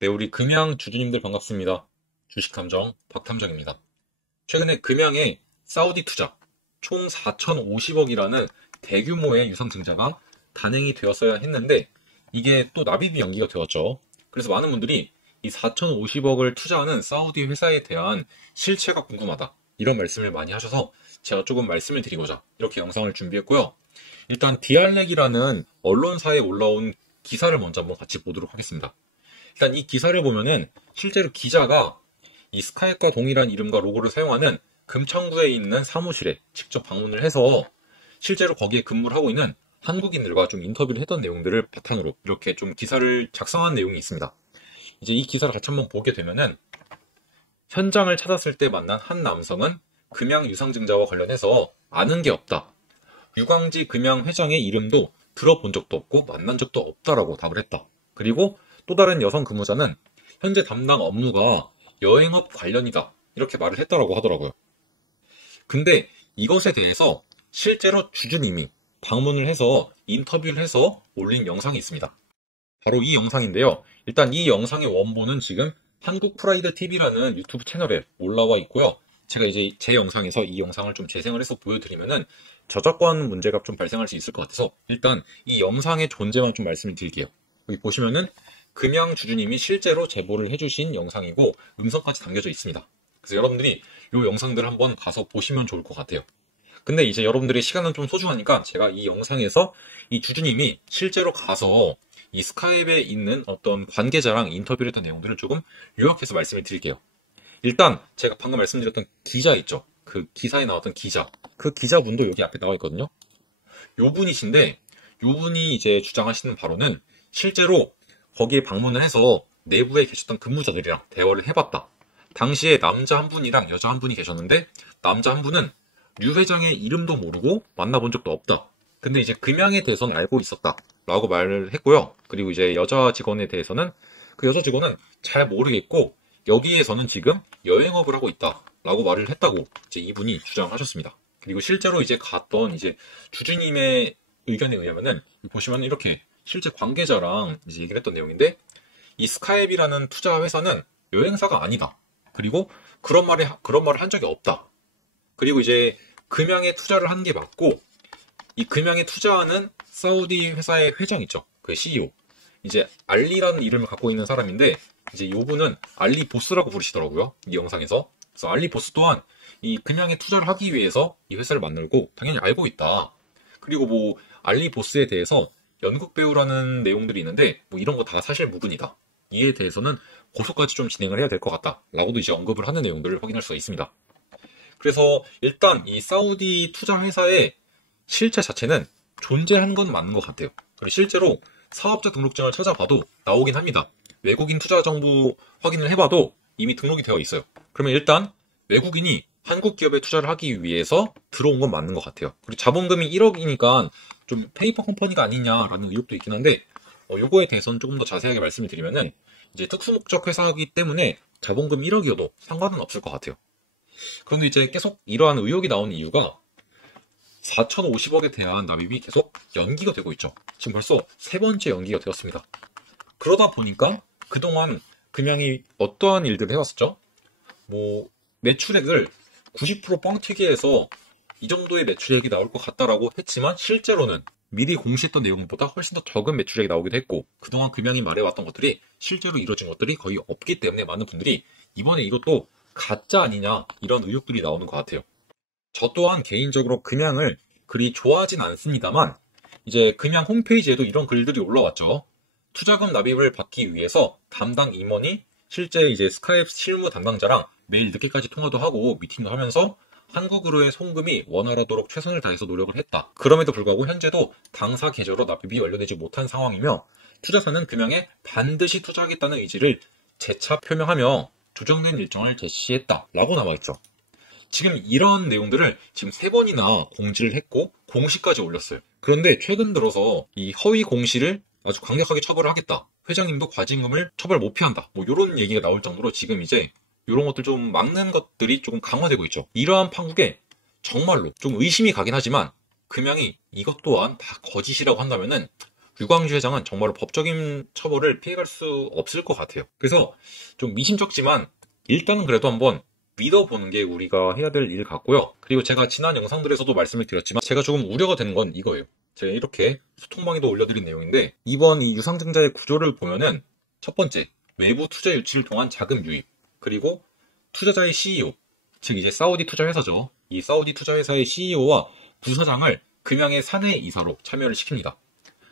네, 우리 금양 주주님들 반갑습니다. 주식탐정 박탐정입니다. 최근에 금양의 사우디 투자 총 4,050억이라는 대규모의 유상증자가 단행이 되었어야 했는데 이게 또 납입이 연기가 되었죠. 그래서 많은 분들이 이 4,050억을 투자하는 사우디 회사에 대한 실체가 궁금하다, 이런 말씀을 많이 하셔서 제가 조금 말씀을 드리고자 이렇게 영상을 준비했고요. 일단 디알렉이라는 언론사에 올라온 기사를 먼저 한번 같이 보도록 하겠습니다. 일단 이 기사를 보면은 실제로 기자가 이 스카이과 동일한 이름과 로고를 사용하는 금천구에 있는 사무실에 직접 방문을 해서 실제로 거기에 근무를 하고 있는 한국인들과 좀 인터뷰를 했던 내용들을 바탕으로 이렇게 좀 기사를 작성한 내용이 있습니다. 이제 이 기사를 같이 한번 보게 되면은, 현장을 찾았을 때 만난 한 남성은 금양 유상증자와 관련해서 아는 게 없다. 유광지 금양 회장의 이름도 들어본 적도 없고 만난 적도 없다라고 답을 했다. 그리고 또 다른 여성 근무자는 현재 담당 업무가 여행업 관련이다, 이렇게 말을 했다라고 하더라고요. 근데 이것에 대해서 실제로 주주님이 방문을 해서 인터뷰를 해서 올린 영상이 있습니다. 바로 이 영상인데요. 일단 이 영상의 원본은 지금 한국 프라이드 TV라는 유튜브 채널에 올라와 있고요. 제가 이제 제 영상에서 이 영상을 좀 재생을 해서 보여드리면은 저작권 문제가 좀 발생할 수 있을 것 같아서 일단 이 영상의 존재만 좀 말씀을 드릴게요. 여기 보시면은 금양 주주님이 실제로 제보를 해주신 영상이고 음성까지 담겨져 있습니다. 그래서 여러분들이 이 영상들을 한번 가서 보시면 좋을 것 같아요. 근데 이제 여러분들의 시간은 좀 소중하니까 제가 이 영상에서 이 주주님이 실제로 가서 이 스카이프에 있는 어떤 관계자랑 인터뷰를 했던 내용들을 조금 요약해서 말씀을 드릴게요. 일단 제가 방금 말씀드렸던 기자 있죠? 그 기사에 나왔던 기자. 그 기자분도 여기 앞에 나와 있거든요. 요 분이신데, 요 분이 이제 주장하시는 바로는 실제로 거기에 방문을 해서 내부에 계셨던 근무자들이랑 대화를 해봤다. 당시에 남자 한 분이랑 여자 한 분이 계셨는데, 남자 한 분은 류 회장의 이름도 모르고 만나본 적도 없다. 근데 이제 금양에 대해서는 알고 있었다, 라고 말을 했고요. 그리고 이제 여자 직원에 대해서는 그 여자 직원은 잘 모르겠고 여기에서는 지금 여행업을 하고 있다, 라고 말을 했다고 이제 이분이 주장하셨습니다. 그리고 실제로 이제 갔던 이제 주주님의 의견에 의하면은 보시면 이렇게 실제 관계자랑 이제 얘기를 했던 내용인데, 이 스카이비라는 투자 회사는 여행사가 아니다. 그리고 그런 말을 한 적이 없다. 그리고 이제 금양에 투자를 한 게 맞고, 이 금양에 투자하는 사우디 회사의 회장 있죠. 그 CEO. 이제 알리라는 이름을 갖고 있는 사람인데, 이제 요분은 알리 보스라고 부르시더라고요. 이 영상에서. 그래서 알리 보스 또한 이 금양에 투자를 하기 위해서 이 회사를 만들고 당연히 알고 있다. 그리고 뭐 알리 보스에 대해서 연극 배우라는 내용들이 있는데 뭐 이런 거 다 사실 무근이다. 이에 대해서는 고소까지 좀 진행을 해야 될 것 같다, 라고도 이제 언급을 하는 내용들을 확인할 수가 있습니다. 그래서 일단 이 사우디 투자 회사의 실체 자체는 존재하는 건 맞는 것 같아요. 그리고 실제로 사업자 등록증을 찾아봐도 나오긴 합니다. 외국인 투자 정보 확인을 해봐도 이미 등록이 되어 있어요. 그러면 일단 외국인이 한국 기업에 투자를 하기 위해서 들어온 건 맞는 것 같아요. 그리고 자본금이 1억이니까 좀 페이퍼 컴퍼니가 아니냐라는 의혹도 있긴 한데, 요거에 대해서는 조금 더 자세하게 말씀을 드리면은 이제 특수목적 회사이기 때문에 자본금 1억이어도 상관은 없을 것 같아요. 그런데 이제 계속 이러한 의혹이 나오는 이유가 4,050억에 대한 납입이 계속 연기가 되고 있죠. 지금 벌써 세 번째 연기가 되었습니다. 그러다 보니까 그동안 금양이 어떠한 일들을 해왔었죠? 뭐 매출액을 90% 뻥튀기 해서 이 정도의 매출액이 나올 것 같다라고 했지만 실제로는 미리 공시했던 내용보다 훨씬 더 적은 매출액이 나오기도 했고, 그동안 금양이 말해왔던 것들이 실제로 이루어진 것들이 거의 없기 때문에 많은 분들이 이번에 이것도 가짜 아니냐, 이런 의혹들이 나오는 것 같아요. 저 또한 개인적으로 금양을 그리 좋아하진 않습니다만 이제 금양 홈페이지에도 이런 글들이 올라왔죠. 투자금 납입을 받기 위해서 담당 임원이 실제 이제 스카이프 실무 담당자랑 매일 늦게까지 통화도 하고 미팅도 하면서 한국으로의 송금이 원활하도록 최선을 다해서 노력을 했다. 그럼에도 불구하고 현재도 당사 계좌로 납입이 완료되지 못한 상황이며 투자사는 금양에 반드시 투자하겠다는 의지를 재차 표명하며 조정된 일정을 제시했다, 라고 남아있죠. 지금 이런 내용들을 지금 3번이나 공지를 했고 공시까지 올렸어요. 그런데 최근 들어서 이 허위 공시를 아주 강력하게 처벌을 하겠다, 회장님도 과징금을 처벌 못 피한다, 뭐 이런 얘기가 나올 정도로 지금 이제 이런 것들 좀 막는 것들이 조금 강화되고 있죠. 이러한 판국에 정말로 좀 의심이 가긴 하지만 금양이 이것 또한 다 거짓이라고 한다면은 유광주 회장은 정말로 법적인 처벌을 피해갈 수 없을 것 같아요. 그래서 좀 미심쩍지만 일단은 그래도 한번 믿어보는 게 우리가 해야 될 일 같고요. 그리고 제가 지난 영상들에서도 말씀을 드렸지만 제가 조금 우려가 되는 건 이거예요. 제가 이렇게 소통방에도 올려드린 내용인데 이번 이 유상증자의 구조를 보면은 첫 번째, 외부 투자 유치를 통한 자금 유입, 그리고 투자자의 CEO, 즉 이제 사우디 투자회사죠. 이 사우디 투자회사의 CEO와 부사장을 금양의 사내 이사로 참여를 시킵니다.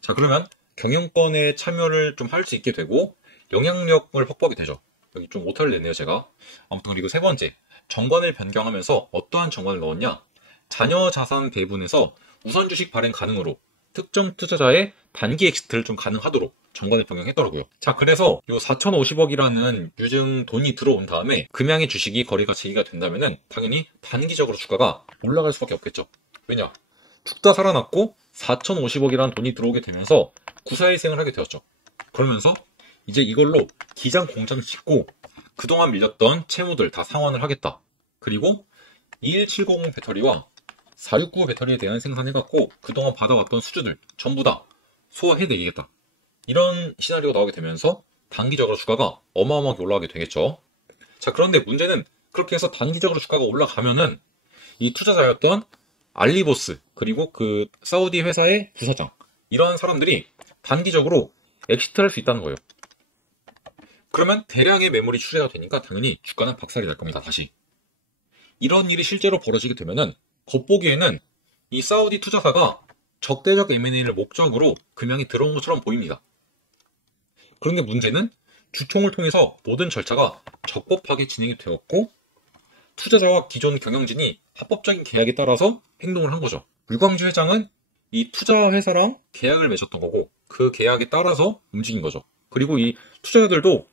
자, 그러면 경영권에 참여를 좀 할 수 있게 되고 영향력을 확보하게 되죠. 여기 좀 오타를 냈네요, 제가. 아무튼 그리고 세 번째, 정관을 변경하면서 어떠한 정관을 넣었냐? 자녀 자산 배분에서 우선 주식 발행 가능으로 특정 투자자의 단기 엑시트를 좀 가능하도록 정관을 변경했더라고요. 자, 그래서 요 4,050억이라는 유증 돈이 들어온 다음에 금양의 주식이 거래가 제기가 된다면은 당연히 단기적으로 주가가 올라갈 수밖에 없겠죠. 왜냐? 죽다 살아났고 4,050억이라는 돈이 들어오게 되면서 구사일생을 하게 되었죠. 그러면서 이제 이걸로 기장 공장 짓고 그동안 밀렸던 채무들 다 상환을 하겠다. 그리고 2170 배터리와 469 배터리에 대한 생산해갖고 그동안 받아왔던 수주들 전부 다 소화해내겠다. 이런 시나리오가 나오게 되면서 단기적으로 주가가 어마어마하게 올라가게 되겠죠. 자, 그런데 문제는 그렇게 해서 단기적으로 주가가 올라가면은 이 투자자였던 알리보스 그리고 그 사우디 회사의 부사장 이러한 사람들이 단기적으로 엑시트할 수 있다는 거예요. 그러면 대량의 매물이 출회가 되니까 당연히 주가는 박살이 날 겁니다. 다시 이런 일이 실제로 벌어지게 되면은 겉보기에는 이 사우디 투자사가 적대적 M&A를 목적으로 금양이 들어온 것처럼 보입니다. 그런데 문제는 주총을 통해서 모든 절차가 적법하게 진행이 되었고 투자자와 기존 경영진이 합법적인 계약에 따라서 행동을 한 거죠. 유광주 회장은 이 투자회사랑 계약을 맺었던 거고 그 계약에 따라서 움직인 거죠. 그리고 이 투자자들도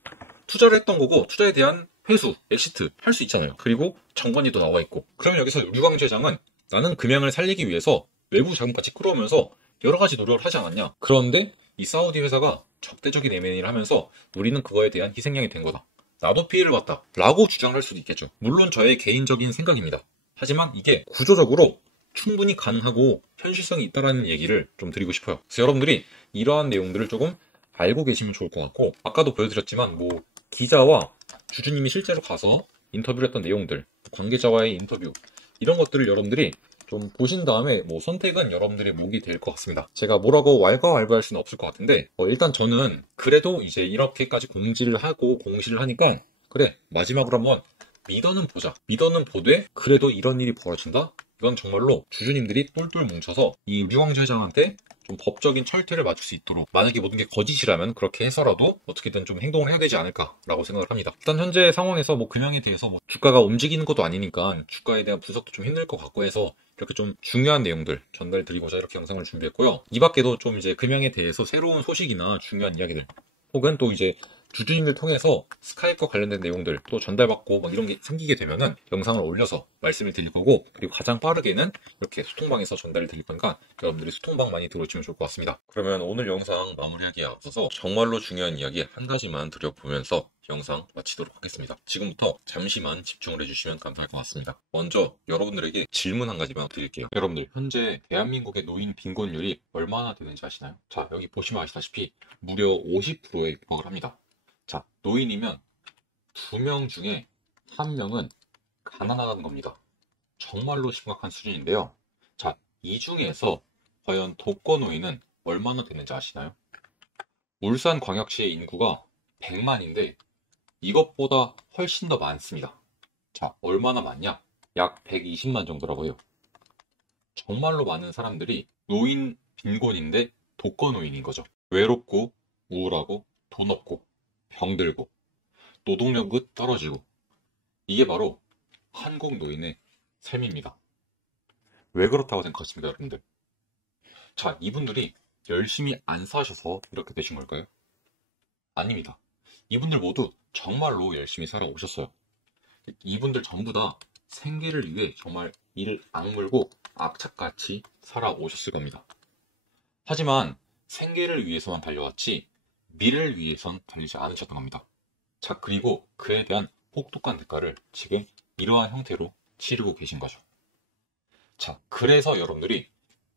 투자를 했던 거고 투자에 대한 회수, 엑시트 할 수 있잖아요. 그리고 정관이도 나와 있고. 그러면 여기서 유광주 회장은 나는 금양을 살리기 위해서 외부 자금까지 끌어오면서 여러 가지 노력을 하지 않았냐. 그런데 이 사우디 회사가 적대적인 M&A를 하면서 우리는 그거에 대한 희생양이 된 거다. 나도 피해를 봤다. 라고 주장을 할 수도 있겠죠. 물론 저의 개인적인 생각입니다. 하지만 이게 구조적으로 충분히 가능하고 현실성이 있다는 얘기를 좀 드리고 싶어요. 그래서 여러분들이 이러한 내용들을 조금 알고 계시면 좋을 것 같고 아까도 보여드렸지만 뭐 기자와 주주님이 실제로 가서 인터뷰를 했던 내용들, 관계자와의 인터뷰 이런 것들을 여러분들이 좀 보신 다음에 뭐 선택은 여러분들의 몫이 될 것 같습니다. 제가 뭐라고 왈가왈부할 수는 없을 것 같은데 일단 저는 그래도 이제 이렇게까지 공지를 하고 공시를 하니까 그래 마지막으로 한번 믿어는 보자. 믿어는 보되 그래도 이런 일이 벌어진다? 이건 정말로 주주님들이 똘똘 뭉쳐서 이 유광주 회장한테 좀 법적인 철퇴를 맞출 수 있도록 만약에 모든 게 거짓이라면 그렇게 해서라도 어떻게든 좀 행동을 해야 되지 않을까라고 생각을 합니다. 일단 현재 상황에서 뭐 금양에 대해서 뭐 주가가 움직이는 것도 아니니까 주가에 대한 분석도 좀 힘들 것 같고 해서 이렇게 좀 중요한 내용들 전달드리고자 이렇게 영상을 준비했고요. 이 밖에도 좀 이제 금양에 대해서 새로운 소식이나 중요한 이야기들 혹은 또 이제 주주님들 통해서 스카이프와 관련된 내용들 또 전달받고 막 이런 게 생기게 되면은 영상을 올려서 말씀을 드릴 거고 그리고 가장 빠르게는 이렇게 소통방에서 전달을 드릴 거니까 여러분들이 소통방 많이 들어오시면 좋을 것 같습니다. 그러면 오늘 영상 마무리하기에 앞서서 정말로 중요한 이야기 한 가지만 드려보면서 영상 마치도록 하겠습니다. 지금부터 잠시만 집중을 해주시면 감사할 것 같습니다. 먼저 여러분들에게 질문 한 가지만 드릴게요. 여러분들 현재 대한민국의 노인 빈곤율이 얼마나 되는지 아시나요? 자, 여기 보시면 아시다시피 무려 50%에 육박을 합니다. 자, 노인이면 2명 중에 1명은 가난하다는 겁니다. 정말로 심각한 수준인데요. 자, 이 중에서 과연 독거노인은 얼마나 되는지 아시나요? 울산광역시의 인구가 100만인데 이것보다 훨씬 더 많습니다. 자, 얼마나 많냐? 약 120만 정도라고요. 정말로 많은 사람들이 노인 빈곤인데 독거노인인 거죠. 외롭고 우울하고 돈 없고 병들고 노동력은 떨어지고 이게 바로 한국 노인의 삶입니다. 왜 그렇다고 생각하십니까, 여러분들? 자, 이분들이 열심히 안 사셔서 이렇게 되신 걸까요? 아닙니다. 이분들 모두 정말로 열심히 살아오셨어요. 이분들 전부 다 생계를 위해 정말 이를 악물고 악착같이 살아오셨을 겁니다. 하지만 생계를 위해서만 달려왔지 미래를 위해선 달리지 않으셨던 겁니다. 자, 그리고 그에 대한 혹독한 대가를 지금 이러한 형태로 치르고 계신 거죠. 자, 그래서 여러분들이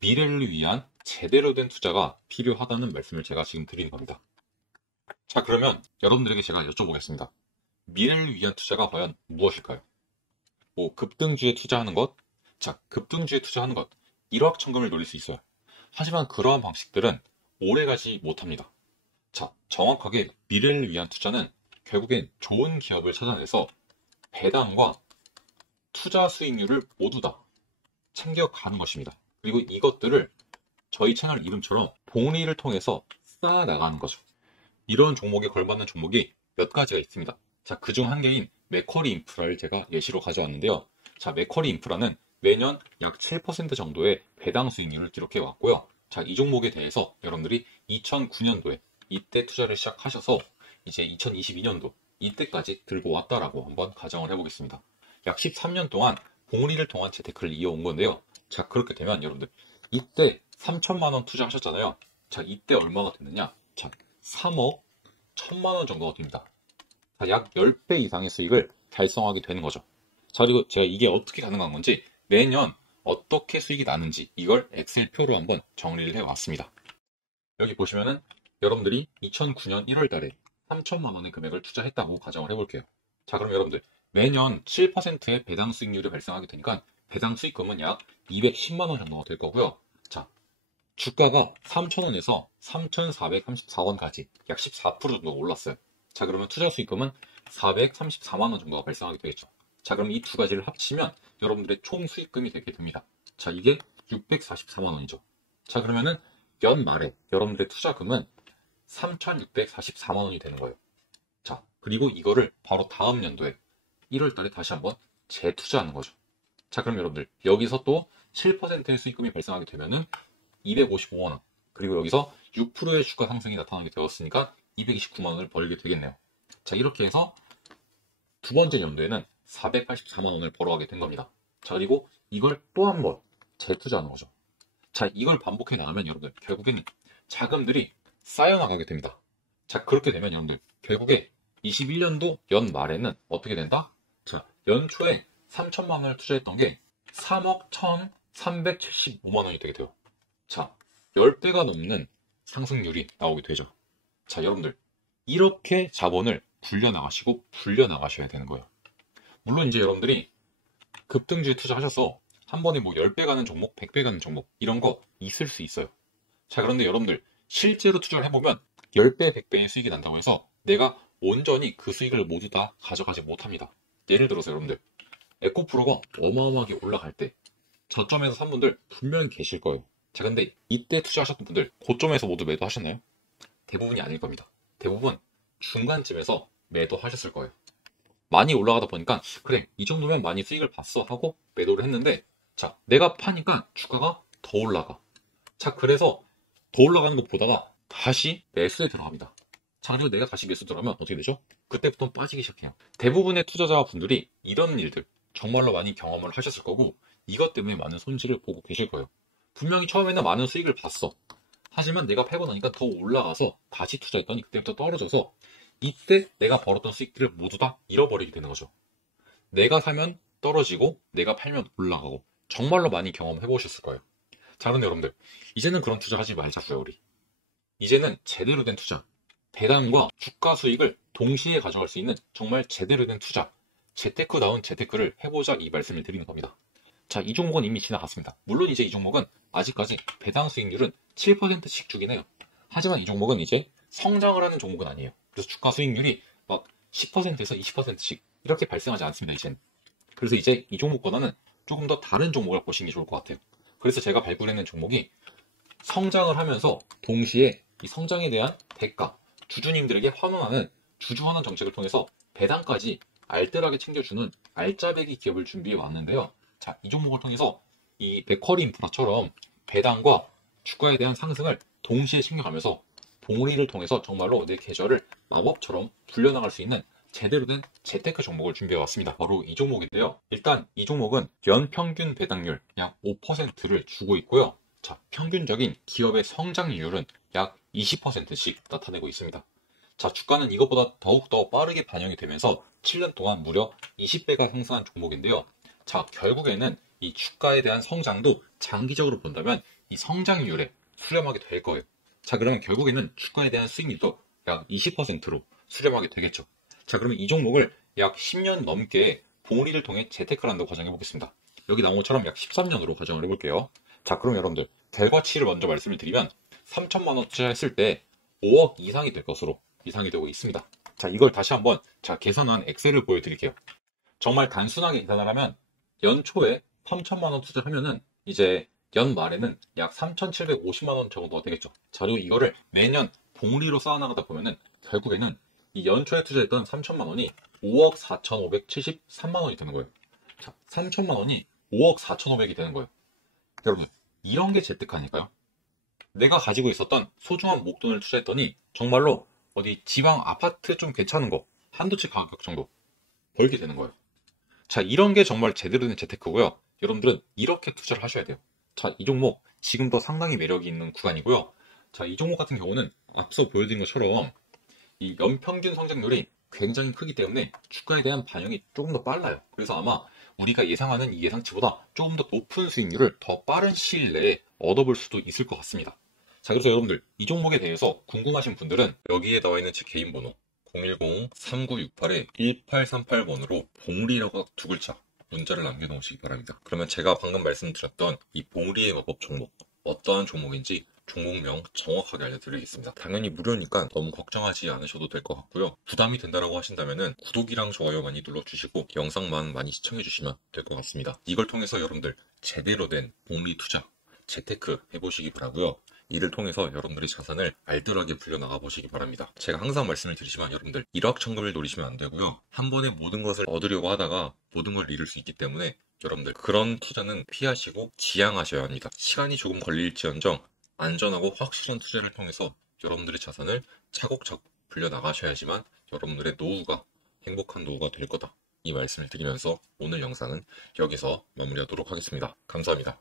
미래를 위한 제대로 된 투자가 필요하다는 말씀을 제가 지금 드리는 겁니다. 자, 그러면 여러분들에게 제가 여쭤보겠습니다. 미래를 위한 투자가 과연 무엇일까요? 뭐 급등주에 투자하는 것? 자, 급등주에 투자하는 것. 일확천금을 노릴 수 있어요. 하지만 그러한 방식들은 오래가지 못합니다. 자, 정확하게 미래를 위한 투자는 결국엔 좋은 기업을 찾아내서 배당과 투자 수익률을 모두 다 챙겨가는 것입니다. 그리고 이것들을 저희 채널 이름처럼 복리를 통해서 쌓아나가는 거죠. 이런 종목에 걸맞는 종목이 몇 가지가 있습니다. 자, 그중 한 개인 맥쿼리 인프라를 제가 예시로 가져왔는데요. 자, 맥쿼리 인프라는 매년 약 7% 정도의 배당 수익률을 기록해 왔고요. 자, 이 종목에 대해서 여러분들이 2009년도에 이때 투자를 시작하셔서 이제 2022년도 이때까지 들고 왔다라고 한번 가정을 해보겠습니다. 약 13년 동안 복리를 통한 재테크를 이어온 건데요. 자, 그렇게 되면 여러분들 이때 3천만 원 투자하셨잖아요. 자, 이때 얼마가 됐느냐? 자, 3억 1천만 원 정도가 됩니다. 자, 약 10배 이상의 수익을 달성하게 되는 거죠. 자, 그리고 제가 이게 어떻게 가능한 건지 매년 어떻게 수익이 나는지 이걸 엑셀표로 한번 정리를 해왔습니다. 여기 보시면은 여러분들이 2009년 1월 달에 3천만 원의 금액을 투자했다고 가정을 해볼게요. 자, 그럼 여러분들 매년 7%의 배당 수익률이 발생하게 되니까 배당 수익금은 약 210만 원 정도가 될 거고요. 자, 주가가 3,000원에서 3,434원까지 약 14% 정도가 올랐어요. 자, 그러면 투자 수익금은 434만 원 정도가 발생하게 되겠죠. 자, 그럼 이 두 가지를 합치면 여러분들의 총 수익금이 되게 됩니다. 자, 이게 644만 원이죠. 자, 그러면은 연말에 여러분들의 투자금은 3,644만 원이 되는 거예요. 자, 그리고 이거를 바로 다음 연도에 1월 달에 다시 한번 재투자하는 거죠. 자, 그럼 여러분들 여기서 또 7%의 수익금이 발생하게 되면은 255만 원. 그리고 여기서 6%의 주가 상승이 나타나게 되었으니까 229만 원을 벌게 되겠네요. 자, 이렇게 해서 두 번째 연도에는 484만 원을 벌어가게 된 겁니다. 자, 그리고 이걸 또 한 번 재투자하는 거죠. 자, 이걸 반복해 나가면 여러분들 결국에는 자금들이 쌓여나가게 됩니다. 자, 그렇게 되면 여러분들 결국에 21년도 연말에는 어떻게 된다? 자, 연초에 3천만 원을 투자했던 게 3억 1,375만 원이 되게 돼요. 자, 10배가 넘는 상승률이 나오게 되죠. 자, 여러분들 이렇게 자본을 불려나가셔야 되는 거예요. 물론 이제 여러분들이 급등주에 투자하셔서 한 번에 뭐 10배 가는 종목, 100배 가는 종목 이런 거 있을 수 있어요. 자, 그런데 여러분들 실제로 투자를 해보면 10배, 100배의 수익이 난다고 해서 내가 온전히 그 수익을 모두 다 가져가지 못합니다. 예를 들어서 여러분들 에코프로가 어마어마하게 올라갈 때 저점에서 산 분들 분명히 계실 거예요. 자, 근데 이때 투자하셨던 분들 고점에서 모두 매도하셨나요? 대부분이 아닐 겁니다. 대부분 중간쯤에서 매도하셨을 거예요. 많이 올라가다 보니까 그래, 이 정도면 많이 수익을 봤어 하고 매도를 했는데, 자, 내가 파니까 주가가 더 올라가. 자, 그래서 더 올라가는 거 보다가 다시 매수에 들어갑니다. 자, 그리고 내가 다시 매수 들어가면 어떻게 되죠? 그때부터 빠지기 시작해요. 대부분의 투자자분들이 이런 일들 정말로 많이 경험을 하셨을 거고, 이것 때문에 많은 손실을 보고 계실 거예요. 분명히 처음에는 많은 수익을 봤어. 하지만 내가 팔고 나니까 더 올라가서 다시 투자했더니 그때부터 떨어져서 이때 내가 벌었던 수익들을 모두 다 잃어버리게 되는 거죠. 내가 사면 떨어지고 내가 팔면 올라가고, 정말로 많이 경험해 보셨을 거예요. 자, 그런데 여러분들 이제는 그런 투자 하지 말자고요. 우리 이제는 제대로 된 투자, 배당과 주가 수익을 동시에 가져갈 수 있는 정말 제대로 된 투자, 재테크다운 재테크를 해보자, 이 말씀을 드리는 겁니다. 자, 이 종목은 이미 지나갔습니다. 물론 이제 이 종목은 아직까지 배당 수익률은 7%씩 주긴 해요. 하지만 이 종목은 이제 성장을 하는 종목은 아니에요. 그래서 주가 수익률이 막 10%에서 20%씩 이렇게 발생하지 않습니다, 이제는. 그래서 이제 이 종목보다는 조금 더 다른 종목을 보시는 게 좋을 것 같아요. 그래서 제가 발굴해낸 종목이 성장을 하면서 동시에 이 성장에 대한 대가, 주주님들에게 환원하는 주주환원 정책을 통해서 배당까지 알뜰하게 챙겨주는 알짜배기 기업을 준비해 왔는데요. 자, 이 종목을 통해서 이 맥쿼리 인프라처럼 배당과 주가에 대한 상승을 동시에 챙겨가면서 봉우리를 통해서 정말로 내 계좌를 마법처럼 불려나갈 수 있는 제대로 된 재테크 종목을 준비해 왔습니다. 바로 이 종목인데요. 일단 이 종목은 연평균 배당률 약 5%를 주고 있고요. 자, 평균적인 기업의 성장률은 약 20%씩 나타내고 있습니다. 자, 주가는 이것보다 더욱더 빠르게 반영이 되면서 7년 동안 무려 20배가 상승한 종목인데요. 자, 결국에는 이 주가에 대한 성장도 장기적으로 본다면 이 성장률에 수렴하게 될 거예요. 자, 그러면 결국에는 주가에 대한 수익률도 약 20%로 수렴하게 되겠죠. 자, 그러면 이 종목을 약 10년 넘게 봉우리를 통해 재테크를 한다고 가정해 보겠습니다. 여기 나온 것처럼 약 13년으로 가정을 해볼게요. 자, 그럼 여러분들 결과치를 먼저 말씀을 드리면 3천만 원 투자했을 때 5억 이상이 될 것으로 예상이 되고 있습니다. 자, 이걸 다시 한번 계산한 엑셀을 보여드릴게요. 정말 단순하게 계산을 하면 연초에 3천만 원 투자를 하면은 이제 연말에는 약 3,750만 원 정도 되겠죠. 자, 그리고 이거를 매년 봉리로 쌓아나가다 보면은 결국에는 이 연초에 투자했던 3천만 원이 5억 4,573만 원이 되는 거예요. 자, 3천만 원이 5억 4,500이 되는 거예요. 여러분, 이런 게 재테크 아닐까요? 내가 가지고 있었던 소중한 목돈을 투자했더니 정말로 어디 지방 아파트 좀 괜찮은 거 한두 채 가격 정도 벌게 되는 거예요. 자, 이런 게 정말 제대로 된 재테크고요. 여러분들은 이렇게 투자를 하셔야 돼요. 자, 이 종목 지금도 상당히 매력이 있는 구간이고요. 자, 이 종목 같은 경우는 앞서 보여드린 것처럼 이 연평균 성장률이 굉장히 크기 때문에 주가에 대한 반영이 조금 더 빨라요. 그래서 아마 우리가 예상하는 이 예상치보다 조금 더 높은 수익률을 더 빠른 시일 내에 얻어볼 수도 있을 것 같습니다. 자, 그래서 여러분들 이 종목에 대해서 궁금하신 분들은 여기에 나와 있는 제 개인 번호 010-3968-1838번으로 봉리라고 두 글자 문자를 남겨놓으시기 바랍니다. 그러면 제가 방금 말씀드렸던 이 봉리의 마법 종목 어떠한 종목인지 종목명 정확하게 알려드리겠습니다. 당연히 무료니까 너무 걱정하지 않으셔도 될 것 같고요. 부담이 된다라고 하신다면은 구독이랑 좋아요 많이 눌러주시고 영상만 많이 시청해주시면 될 것 같습니다. 이걸 통해서 여러분들 제대로 된 복리 투자, 재테크 해보시기 바라고요. 이를 통해서 여러분들의 자산을 알뜰하게 불려나가 보시기 바랍니다. 제가 항상 말씀을 드리지만 여러분들 일확천금을 노리시면 안 되고요. 한 번에 모든 것을 얻으려고 하다가 모든 걸 잃을 수 있기 때문에 여러분들 그런 투자는 피하시고 지양하셔야 합니다. 시간이 조금 걸릴지언정 안전하고 확실한 투자를 통해서 여러분들의 자산을 차곡차곡 불려나가셔야지만 여러분들의 노후가 행복한 노후가 될 거다. 이 말씀을 드리면서 오늘 영상은 여기서 마무리하도록 하겠습니다. 감사합니다.